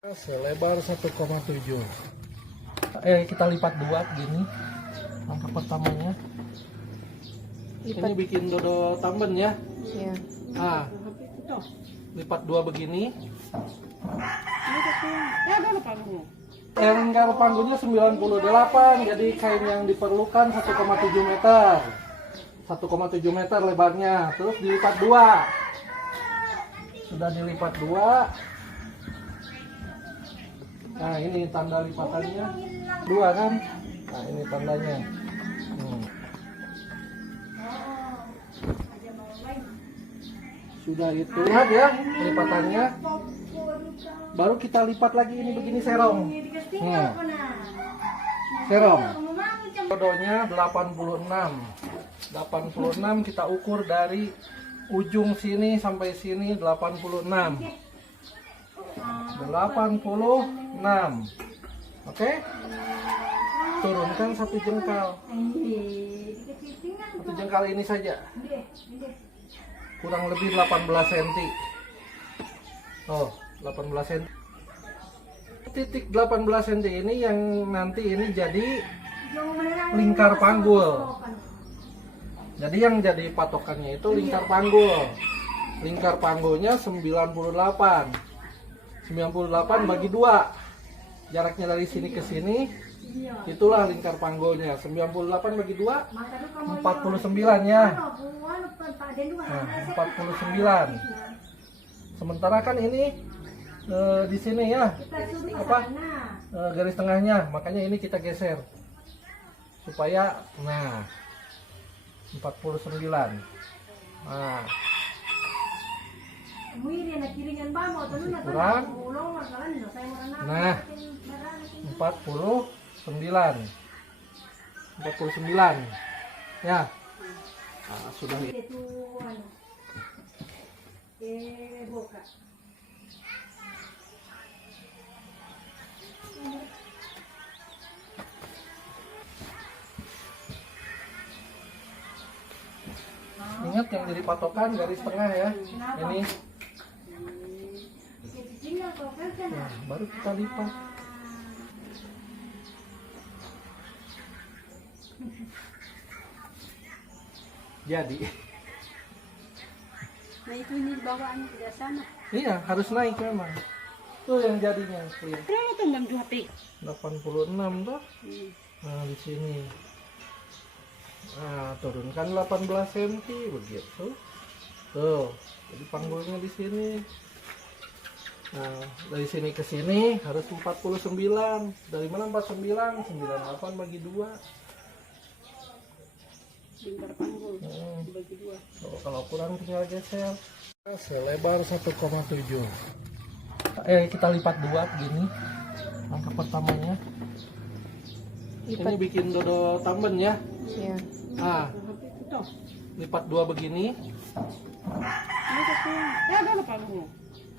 Selebar 1,7. Kita lipat dua gini. Langkah pertamanya. Ini bikin dodol tamben ya. Iya. Nah, lipat dua begini. Lingkar panggungnya 98, jadi kain yang diperlukan 1,7 meter. 1,7 meter lebarnya. Terus dilipat dua. Sudah dilipat dua. Nah, ini tanda lipatannya dua kan? Nah, ini tandanya. Sudah itu lihat ya lipatannya. Baru kita lipat lagi ini begini serong. Serong. Dodonya 86. 86 kita ukur dari ujung sini sampai sini 86. 86. Oke? Turunkan satu jengkal. Satu jengkal ini saja. Kurang lebih 18 cm. Oh, 18 cm. Titik 18 cm ini yang nanti ini jadi lingkar panggul. Jadi yang jadi patokannya itu lingkar panggul. Lingkar panggulnya 98. 98 bagi 2. Jaraknya dari sini ke sini. Itulah lingkar panggulnya. 98 bagi 2 49 ya. Nah, 49. Sementara kan ini di sini ya. Garis tengahnya. Makanya ini kita geser. Supaya 49. Nah, kurang. Nah, 49. 49. Ya. Nah, sudah. Ingat yang jadi patokan garis tengah ya. Ini. Nah, baru kita lipat. Jadi. Nah itu ini bawaan ke sana. Iya, harus naik memang. Tuh yang jadinya. Berapa tuh 86 tuh. Nah, di sini. Nah, turunkan 18 cm begitu. Tuh, jadi panggulnya di sini. Nah, dari sini ke sini harus 49. Dari mana 49? 98 bagi 2. lingkar panggul dibagi 2. Kalau kurang tinggal geser. Selebar 1,7. Kita lipat dua gini. Langkah pertamanya. Ini bikin dodol tamben ya. Iya. Nah, lipat dua begini.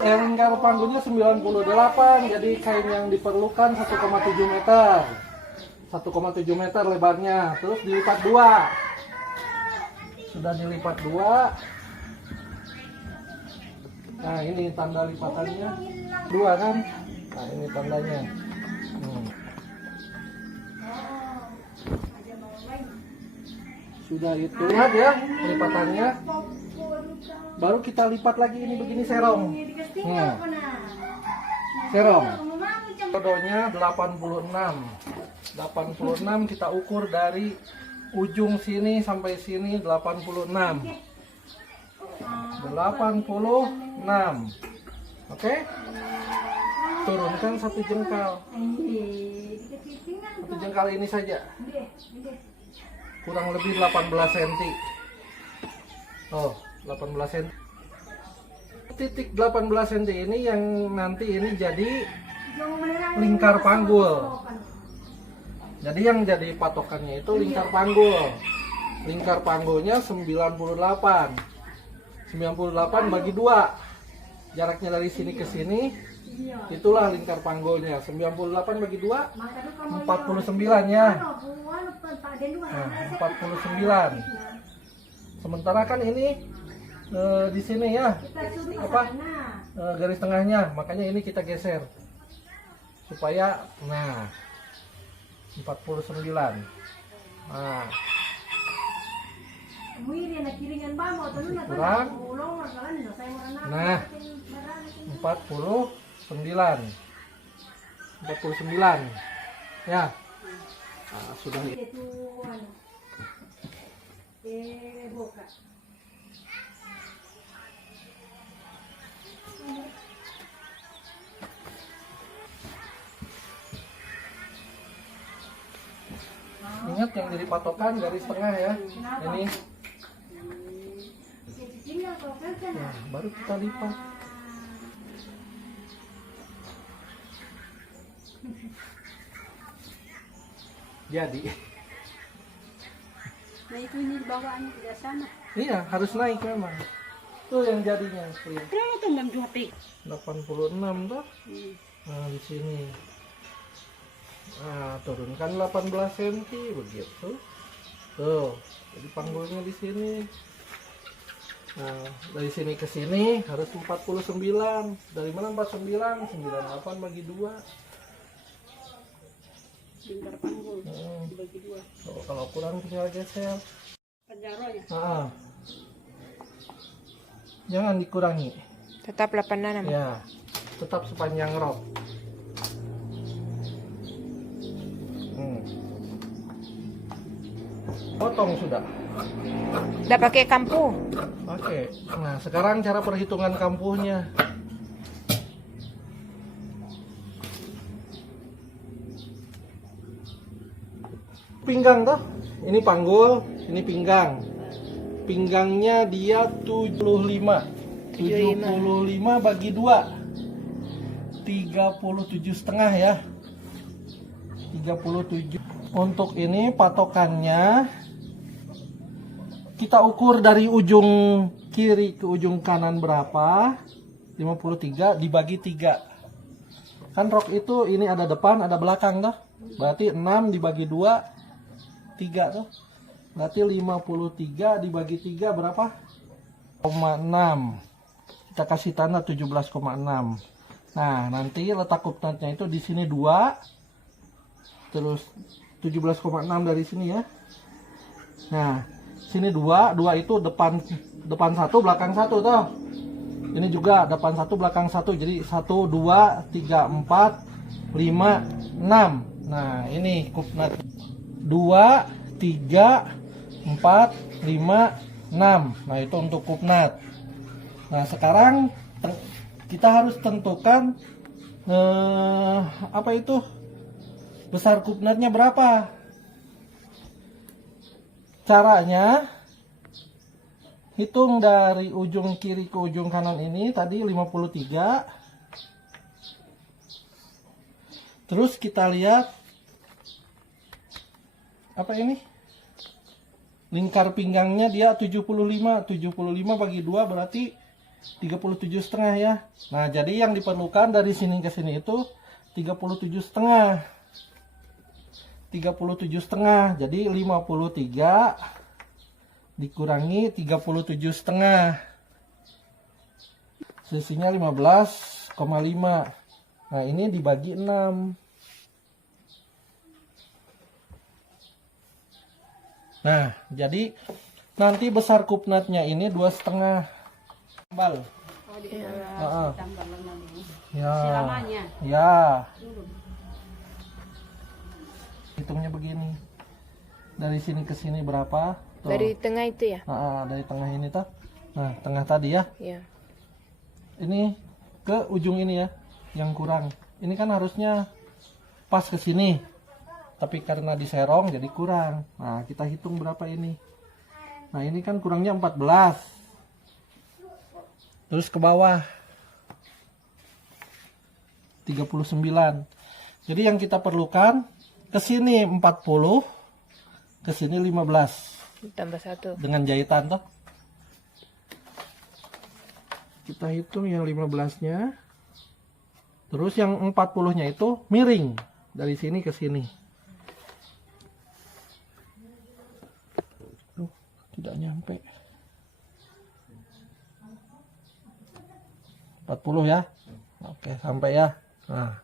Lingkar panggungnya 98, jadi kain yang diperlukan 1,7 meter. 1,7 meter lebarnya. Terus dilipat dua. Sudah dilipat dua. Nah, ini tanda lipatannya dua kan? Nah, ini tandanya. Sudah itu lihat ya lipatannya. Baru kita lipat lagi ini begini serong. Serong. Dodonya 86. 86 kita ukur dari ujung sini sampai sini 86. 86. Oke? Turunkan satu jengkal. Satu jengkal ini saja. Kurang lebih 18 cm. Oh, 18 cm. Titik 18 cm ini yang nanti ini jadi lingkar panggul. Jadi yang jadi patokannya itu lingkar panggul. Lingkar panggulnya 98. 98 bagi 2. Jaraknya dari sini ke sini. Itulah lingkar panggulnya. 98 bagi 2 49 ya. Nah, 49. Sementara kan ini di sini ya. Garis tengahnya. Makanya ini kita geser supaya nah 49. Nah, kurang. Nah, 49. 49. Ya. Nah, sudah. Ingat yang jadi patokan garis tengah ya. Ini. Nah, baru kita lipat. Jadi. Nah itu ini bawaannya tidak sama. Iya, harus naik memang. Tuh yang jadinya. Tuh. Berapa tuh Bang Juhati? 86 tuh. Nah, di sini. Nah, turunkan 18 cm begitu. Tuh, jadi panggulnya di sini. Nah, dari sini ke sini harus 49. Dari mana 49? 98 bagi 2. Bingkar panggul dibagi 2. Oh, kalau kurang tinggal geser. Penjaronya. Nah, jangan dikurangi. Tetap 86. Ya, tetap sepanjang rok. Potong sudah. Udah pakai kampu. Oke. Nah, sekarang cara perhitungan kampuhnya. Pinggang toh? Ini panggul, ini pinggang. Pinggangnya dia 75. 75 bagi 2. 37,5 ya. 37. Untuk ini patokannya kita ukur dari ujung kiri ke ujung kanan berapa. 53 dibagi 3. Kan rok itu ini ada depan, ada belakang toh. Berarti 6 dibagi 2 3 tuh. Berarti 53 dibagi 3 berapa? 0,6. Kita kasih tanda 17,6. Nah, nanti letak kupnatnya itu di sini 2. Terus 17,6 dari sini ya. Nah, sini 2 itu depan 1 belakang 1 toh. Ini juga depan 1 belakang 1. Jadi 1 2 3 4 5 6. Nah, ini kupnat 2 3 4 5 6. Nah, itu untuk kupnat. Nah, sekarang kita harus tentukan apa itu? Besar kupnatnya berapa? Caranya hitung dari ujung kiri ke ujung kanan ini tadi 53. Terus kita lihat apa ini? Lingkar pinggangnya dia 75. 75 bagi 2 berarti 37,5 ya. Nah, jadi yang diperlukan dari sini ke sini itu 37,5. 37,5. Jadi 53 dikurangi 37,5. Sisinya 15,5. Nah, ini dibagi 6. Nah, jadi nanti besar kupnatnya ini 2,5. Tambal. Oh, ditambah lengan. Ya. Selamanya. Ya. Hitungnya begini. Dari sini ke sini berapa? Tuh. Dari tengah itu ya? Dari tengah ini tuh. Nah, tengah tadi ya. Iya. Ini ke ujung ini ya, yang kurang. Ini kan harusnya pas ke sini. Tapi karena diserong jadi kurang. Nah, kita hitung berapa ini. Nah, ini kan kurangnya 14. Terus ke bawah 39. Jadi yang kita perlukan ke sini 40, ke sini 15. Tambah 1. Dengan jahitan toh. Kita hitung yang 15-nya. Terus yang 40-nya itu miring dari sini ke sini. Tuh, tidak nyampe. 40 ya. Oke, sampai ya. Nah.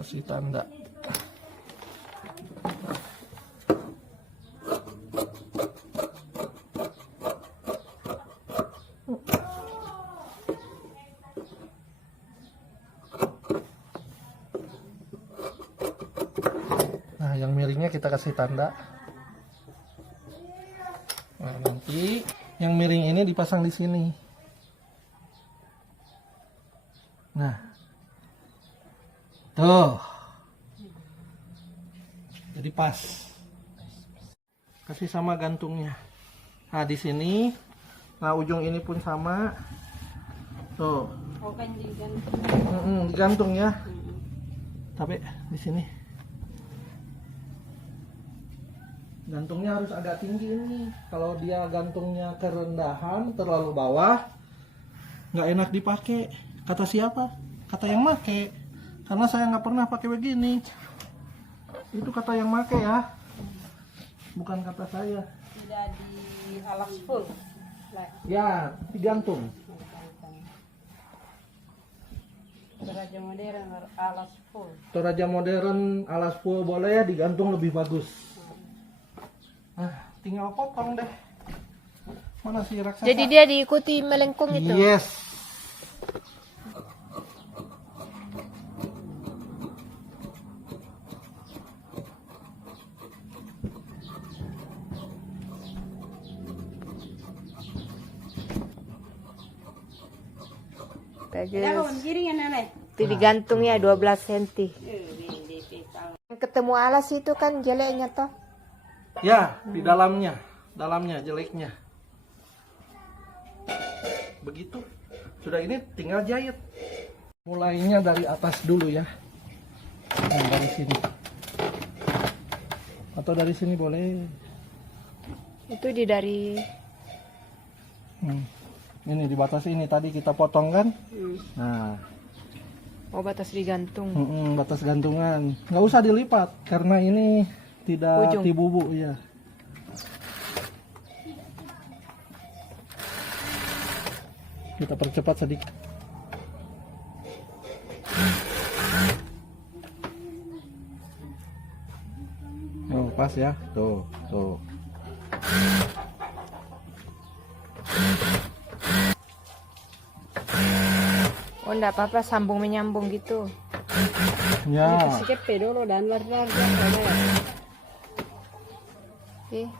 kasih tanda. Nah, yang miringnya kita kasih tanda. Nah, nanti yang miring ini dipasang di sini. Nah, tuh, jadi pas. Kasih sama gantungnya. Nah, di sini, nah ujung ini pun sama. Tuh, Oh kan digan. digantung ya. Tapi di sini. Gantungnya harus agak tinggi ini. Kalau dia gantungnya kerendahan, terlalu bawah, nggak enak dipakai. Kata siapa? Kata yang make. Karena saya nggak pernah pakai begini. Itu kata yang make ya, bukan kata saya. Tidak di alas full. Lah, Ya, digantung. Toraja modern alas full. Toraja modern alas full boleh, digantung lebih bagus. Ah, tinggal potong deh. Mana si raksasa? Jadi dia diikuti melengkung itu. Yes. Kita kawan Bagus. kiri ya nenek. Itu digantungnya 12 cm. Di pisau. Ketemu alas itu kan jeleknya toh. Ya, di dalamnya jeleknya. Begitu. Sudah, ini tinggal jahit. Mulainya dari atas dulu ya. Nah, dari sini. Atau dari sini boleh. Itu dari Ini di batas ini tadi kita potong kan? Nah, batas digantung. batas gantungan. Nggak usah dilipat karena ini tidak Ujung. dibubuk ya. Kita percepat sedikit. Oh, pas ya. Tuh, tuh. Oh enggak apa-apa sambung menyambung gitu. Ya. Sikit pedolo dan luar-luar. Oke.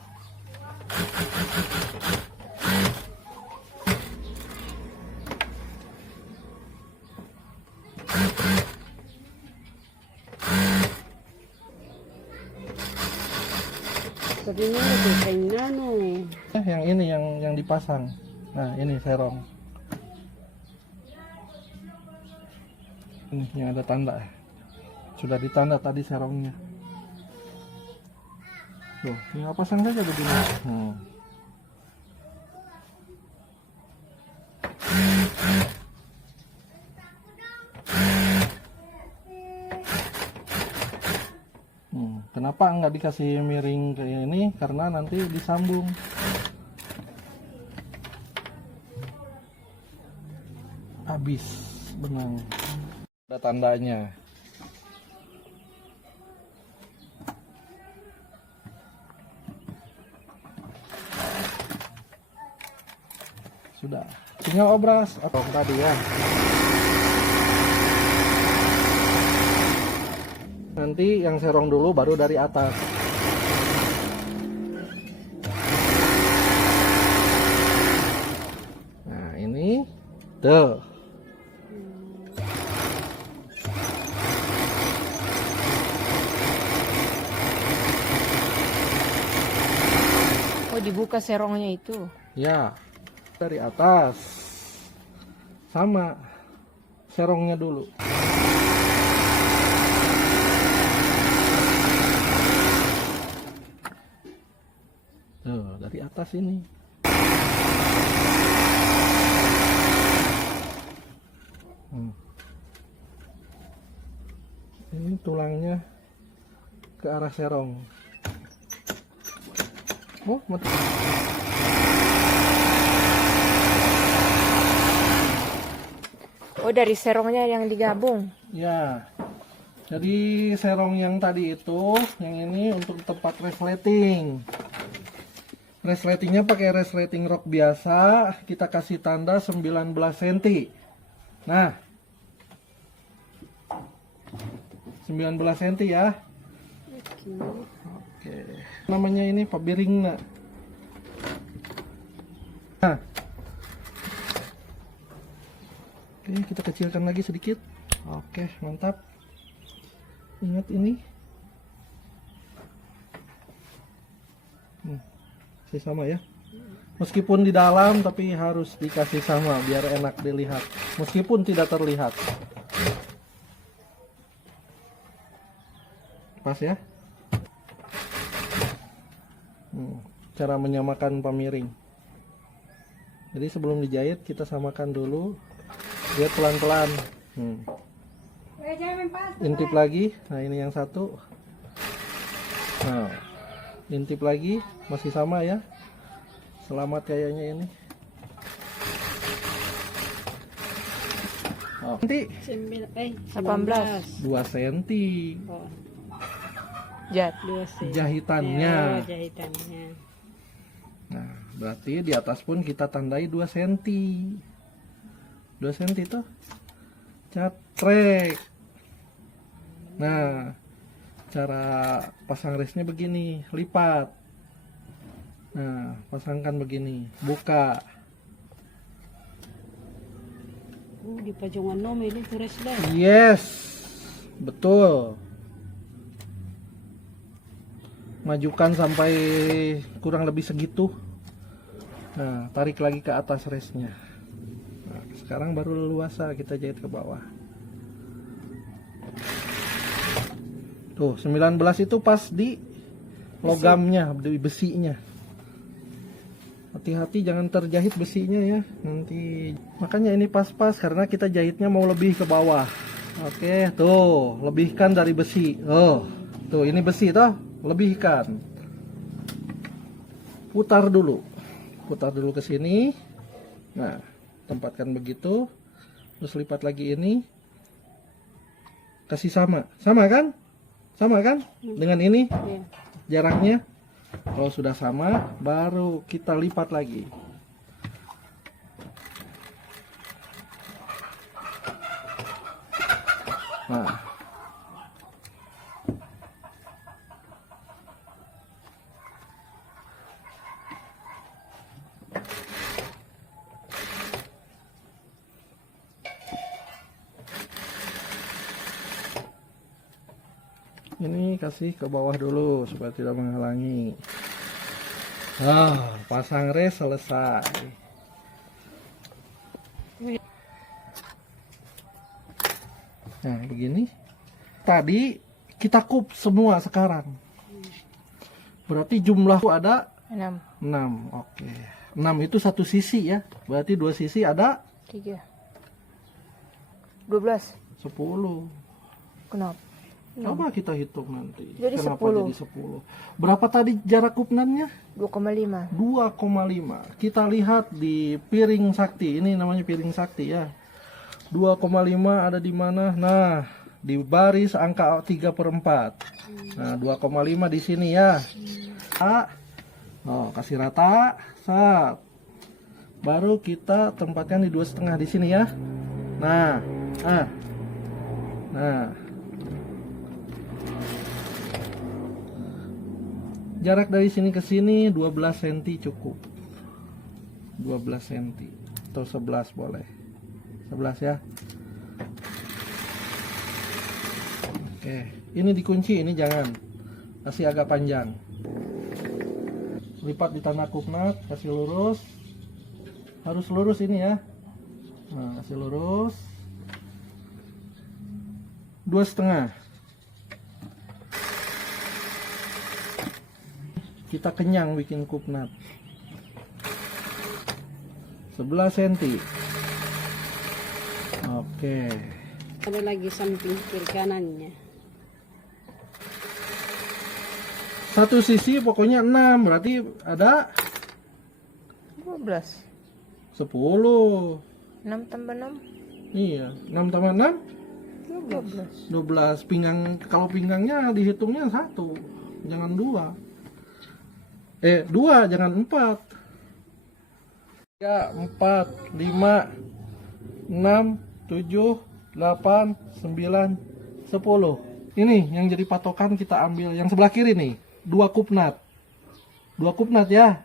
Tapi ini lebih nano. Yang ini yang dipasang. Nah, ini serong. Ini yang ada tanda. Sudah ditanda tadi serongnya. Tuh, tinggal pasang saja begini. Kenapa nggak dikasih miring ke ini? Karena nanti disambung. Habis benang. Ada tandanya. Sudah, tinggal obras atau tadi ya. Nanti yang serong dulu baru dari atas. Nah, ini tuh. Oh dibuka serongnya itu. Ya, dari atas. Sama serongnya dulu. Tuh, dari atas ini. Ini tulangnya ke arah serong. Oh, mati. Oh dari serongnya yang digabung. Ya. Jadi serong yang tadi itu, yang ini untuk tempat resleting. Resletingnya pakai resleting rok biasa, kita kasih tanda 19 cm. Nah, 19 cm ya. Oke. Namanya ini pabiringna. Nah. Oke, kita kecilkan lagi sedikit. Oke, mantap. Ingat ini. Masih sama ya. Meskipun di dalam tapi harus dikasih sama biar enak dilihat. Meskipun tidak terlihat. Pas ya. Cara menyamakan pamiring. Jadi sebelum dijahit kita samakan dulu. Dia pelan-pelan. Intip lagi. Nah ini yang satu. Nah, intip lagi. Masih sama ya. Selamat kayaknya ini. Oh. Nanti 18. 2 cm Jat. jahitannya. Ya, jahitannya. Nah, berarti di atas pun kita tandai 2 cm. 2 cm tuh. Catrek. Nah, cara pasang resnya begini, lipat. Nah, pasangkan begini, buka. Di pajongan nom ini turis dah. Yes, betul. Majukan sampai kurang lebih segitu. Nah, tarik lagi ke atas resnya. Nah, sekarang baru leluasa kita jahit ke bawah. Tuh, 19 itu pas di logamnya, di besinya. Hati-hati jangan terjahit besinya ya. Nanti makanya ini pas-pas karena kita jahitnya mau lebih ke bawah. Oke, tuh, lebihkan dari besi. Oh, tuh ini besi toh, lebihkan. Putar dulu. Putar dulu ke sini. Nah, tempatkan begitu. Terus lipat lagi ini. Kasih sama. Sama kan? Sama kan? Dengan ini Ya. jaraknya. Kalau sudah sama, baru kita lipat lagi. Nah. Ini kasih ke bawah dulu supaya tidak menghalangi. Pasang res selesai. Nah, begini. Tadi kita kup semua sekarang. Berarti jumlah ada 6. 6. Oke. 6 itu satu sisi ya. Berarti 2 sisi ada 3. 12. 10. Kenapa? Coba kita hitung nanti. Jadi Kenapa 10. jadi 10? Berapa tadi jarak kupnannya? 2,5. 2,5. Kita lihat di piring sakti. Ini namanya piring sakti ya. 2,5 ada di mana? Nah, di baris angka 3/4. Nah, 2,5 di sini ya. Oh, kasih rata. Sat. Baru kita tempatkan di 2,5 di sini ya. Nah. Nah. Jarak dari sini ke sini 12 cm cukup. 12 cm atau 11 boleh. 11 ya. Oke, ini dikunci, ini jangan. Kasih agak panjang. Lipat di tanah kupnat, kasih lurus. Harus lurus ini ya. Nah, kasih lurus. 2,5. Kita kenyang bikin kupnat. 11 cm. Oke. Ada lagi samping kiri kanannya. Satu sisi pokoknya 6, berarti ada 12. 10. 6 tambah 6. Iya, 6 tambah 6 15. 12 pinggang. Kalau pinggangnya dihitungnya 1, jangan 2. 2, jangan 4. 3, 4, 5, 6, 7, 8, 9, 10. Ini yang jadi patokan, kita ambil yang sebelah kiri nih, 2 kupnat. 2 kupnat ya.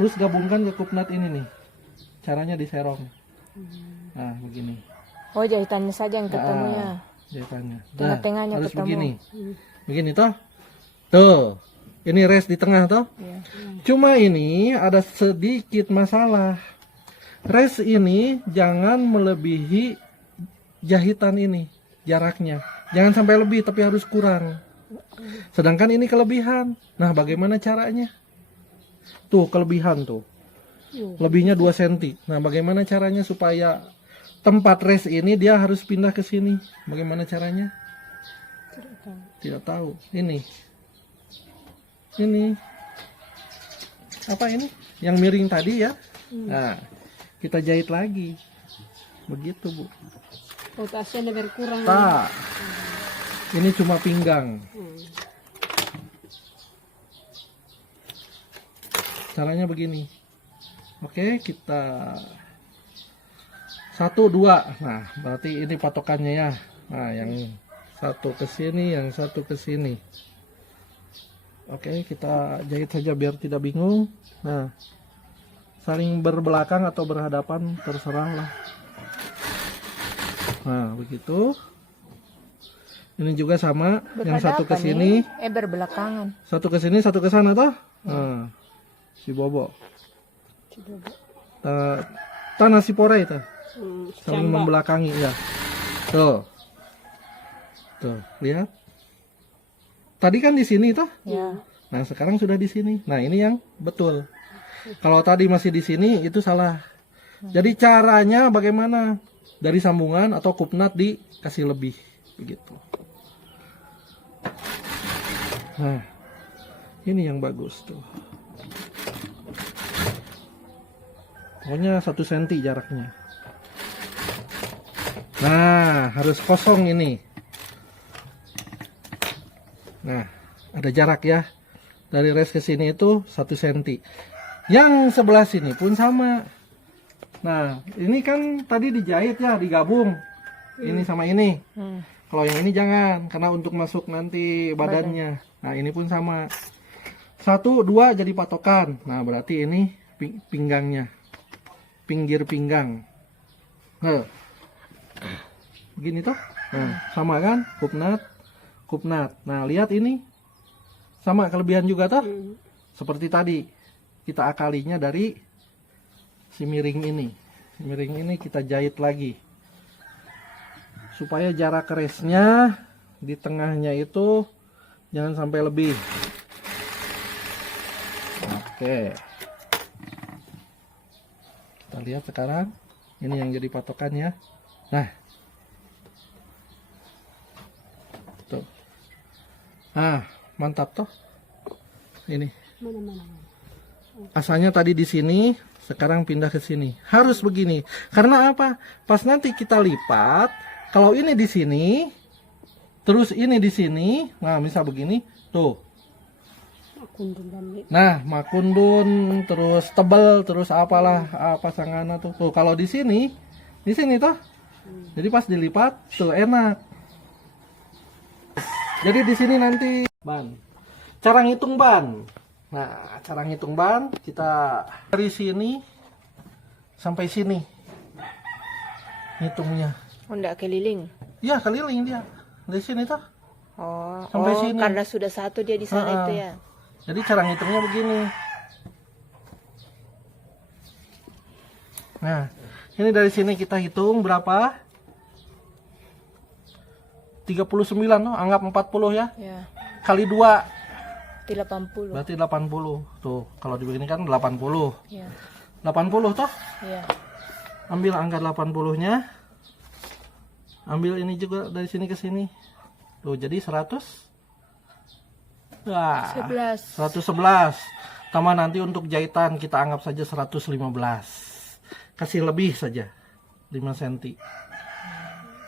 Terus gabungkan ke kupnat ini nih. Caranya diserong. Nah, begini. Oh, jahitannya saja yang ketemu ya. Jahitannya. Tengah-tengahnya harus ketemu. begini. Begini toh. Tuh. Ini rest di tengah toh. Ya. Cuma ini ada sedikit masalah. Rest ini jangan melebihi jahitan ini, jaraknya. Jangan sampai lebih, tapi harus kurang. Sedangkan ini kelebihan. Nah, bagaimana caranya? Tuh, kelebihan tuh. Lebihnya 2 cm. Nah, bagaimana caranya supaya tempat rest ini dia harus pindah ke sini? Bagaimana caranya? Tidak tahu. Ini. Apa ini? Yang miring tadi ya. Nah, kita jahit lagi. Begitu, Bu. Potasnya berkurang. Tak. Ini cuma pinggang. Caranya begini. Oke, kita 1, 2. Nah, berarti ini patokannya ya. Nah, yang satu ke sini, yang satu ke sini. Oke, kita jahit saja biar tidak bingung. Nah, saling berbelakang atau berhadapan terserah lah. Nah, begitu. Ini juga sama, yang satu ke sini, Berbelakangan. satu ke sini, satu ke sana toh. Nah, si Bobo. Tanah si Pora itu. Saling membelakangi ya. Tuh. Tuh, lihat. Tadi kan di sini toh? Ya. Nah, sekarang sudah di sini. Nah, ini yang betul. Kalau tadi masih di sini itu salah. Jadi caranya bagaimana? Dari sambungan atau kupnat dikasih lebih begitu. Nah, ini yang bagus tuh. Pokoknya 1 cm jaraknya. Nah, harus kosong ini. Nah, ada jarak ya. Dari rest ke sini itu 1 cm. Yang sebelah sini pun sama. Nah, ini kan tadi dijahit ya, digabung. Ini sama ini. Kalau yang ini jangan, karena untuk masuk nanti badannya. Nah, ini pun sama. 1, 2 jadi patokan. Nah, berarti ini pinggangnya. Pinggir pinggang. Begini toh. Nah, sama kan? Kupnat. Kupnat. Nah, lihat ini. Sama kelebihan juga toh. Seperti tadi. Kita akalinya dari si miring ini. Si miring ini kita jahit lagi. Supaya jarak restnya di tengahnya itu jangan sampai lebih. Oke. Kita lihat sekarang. Ini yang jadi patokannya. Nah. Tuh. Ah, mantap toh. Ini. Asalnya tadi di sini, sekarang pindah ke sini. Harus begini. Karena apa? Pas nanti kita lipat, kalau ini di sini, terus ini di sini, nah misal begini, tuh. Nah, makundun, terus tebel, terus apalah, pasangannya tuh. Tuh, kalau di sini toh. Jadi pas dilipat, tuh enak. Jadi di sini nanti ban. Cara ngitung ban. Nah, cara ngitung ban kita dari sini sampai sini. Ngitungnya. Oh, enggak keliling. Iya, keliling dia. Dari sini toh. Oh, Sampai sini. Karena sudah 1 dia di sana itu ya. Jadi cara ngitungnya begini. Nah, ini dari sini kita hitung berapa? 39 tuh, anggap 40 ya. Ya. Kali 2 80. berarti 80. Tuh, kalau dibegini kan 80. Ya. 80 toh? Ya. Ambil angka 80-nya. Ambil ini juga dari sini ke sini. Tuh, jadi 100. Wah, 111. Tambah nanti untuk jahitan kita anggap saja 115. Kasih lebih saja 5 cm.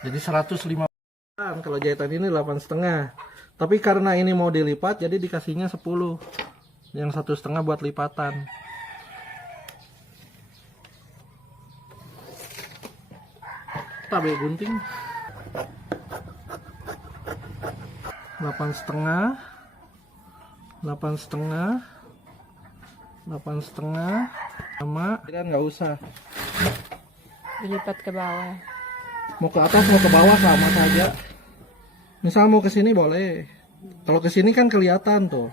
Jadi 115. Kalau jahitan ini 8,5. Tapi karena ini mau dilipat, jadi dikasihnya 10. Yang 1,5 buat lipatan. Tabe gunting. 8,5. 8,5. 8,5. Sama. Kan nggak usah. Dilipat ke bawah. Mau ke atas mau ke bawah sama saja. Misal mau ke sini boleh. Kalau ke sini kan kelihatan tuh.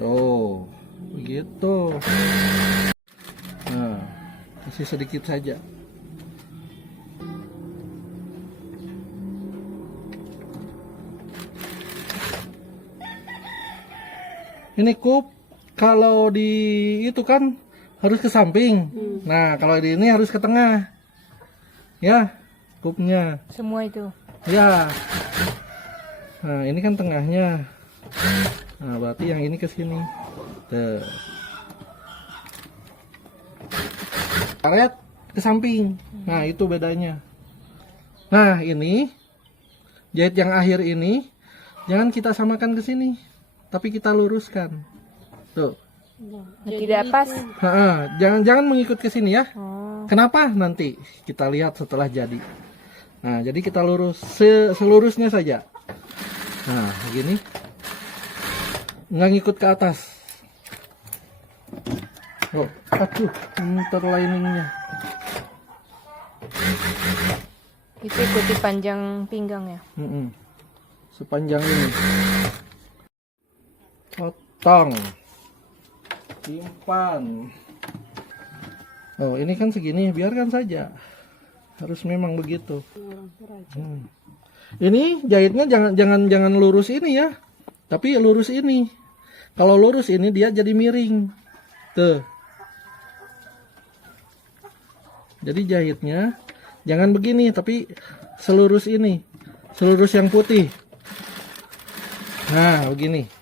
Tuh, begitu. Nah, kasih sedikit saja. Ini kup kalau di itu kan harus ke samping. Nah, kalau di ini harus ke tengah. Ya, kupnya. Semua itu. Ya. Nah, ini kan tengahnya. Nah, berarti yang ini ke sini. Tuh. Karet ke samping. Nah, itu bedanya. Nah, ini jahit yang akhir ini jangan kita samakan ke sini, tapi kita luruskan. Tuh. Nah, tidak pas. Jangan mengikut ke sini ya. Oh. Kenapa? Nanti kita lihat setelah jadi. Nah, jadi kita lurus selurusnya saja. Nah, begini. Nggak ngikut ke atas. Oh, aduh, interliningnya. Itu ikuti panjang pinggang ya. Sepanjang ini. Potong. Simpan. Oh, ini kan segini, biarkan saja. Harus memang begitu. Ini jahitnya jangan lurus ini ya. Tapi lurus ini. Kalau lurus ini dia jadi miring. Tuh. Jadi jahitnya jangan begini, tapi selurus ini. Selurus yang putih. Nah, begini.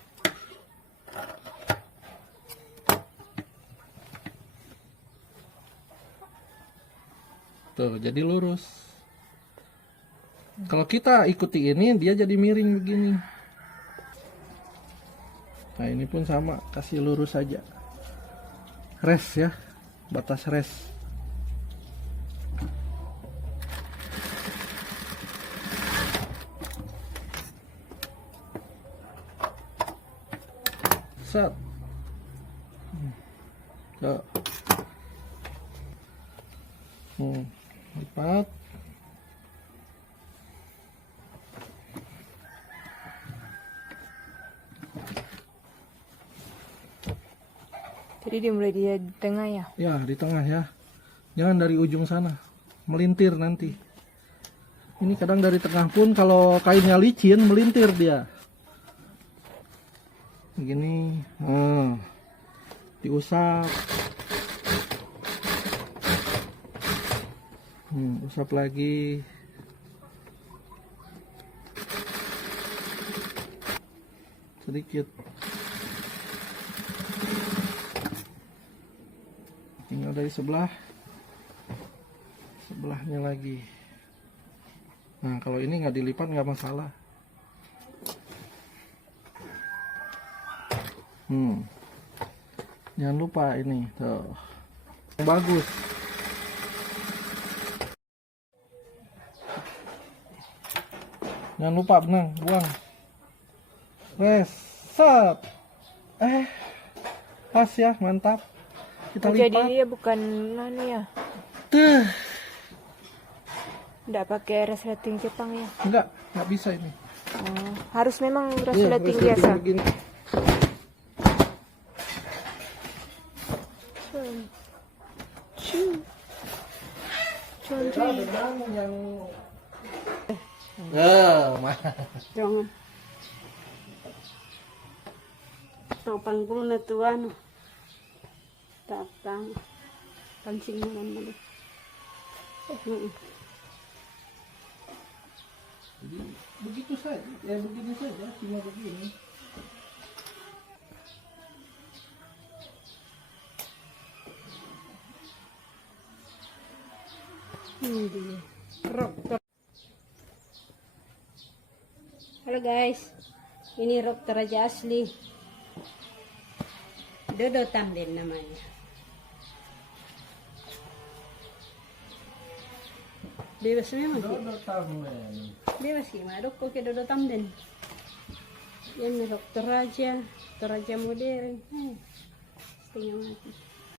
Tuh, jadi lurus. Kalau kita ikuti ini, dia jadi miring begini. Nah, ini pun sama, kasih lurus saja. Res ya, batas res. Set. Tuh. Lipat. Jadi dimulai di tengah ya. Ya, di tengah ya. Jangan dari ujung sana. Melintir nanti. Ini kadang dari tengah pun kalau kainnya licin melintir dia. Begini. Diusap. Usap lagi. Sedikit. Tinggal dari sebelahnya lagi. Nah, kalau ini nggak dilipat nggak masalah. Jangan lupa ini tuh yang bagus. Jangan lupa benang, buang. Reset. Pas ya, mantap. Kita lipat. Jadi dia bukan anu ya. Tuh. Enggak pakai resleting Jepang ya. Enggak bisa ini. Harus memang Iya, resleting resleting biasa. begini. Benang yang Jangan. Topang pun na tuan. Tapang. Pancing mo naman. Jadi begitu saja, ya begini saja, cuma begini. Hindi. Rok. Halo guys, ini Rok Raja asli. Dodo Tamden namanya. Bebas memang sih. Dodo Tamden. Bebas gimana dok pakai Dodo Tamden. Yan Rok Raja modern. Setengah mati.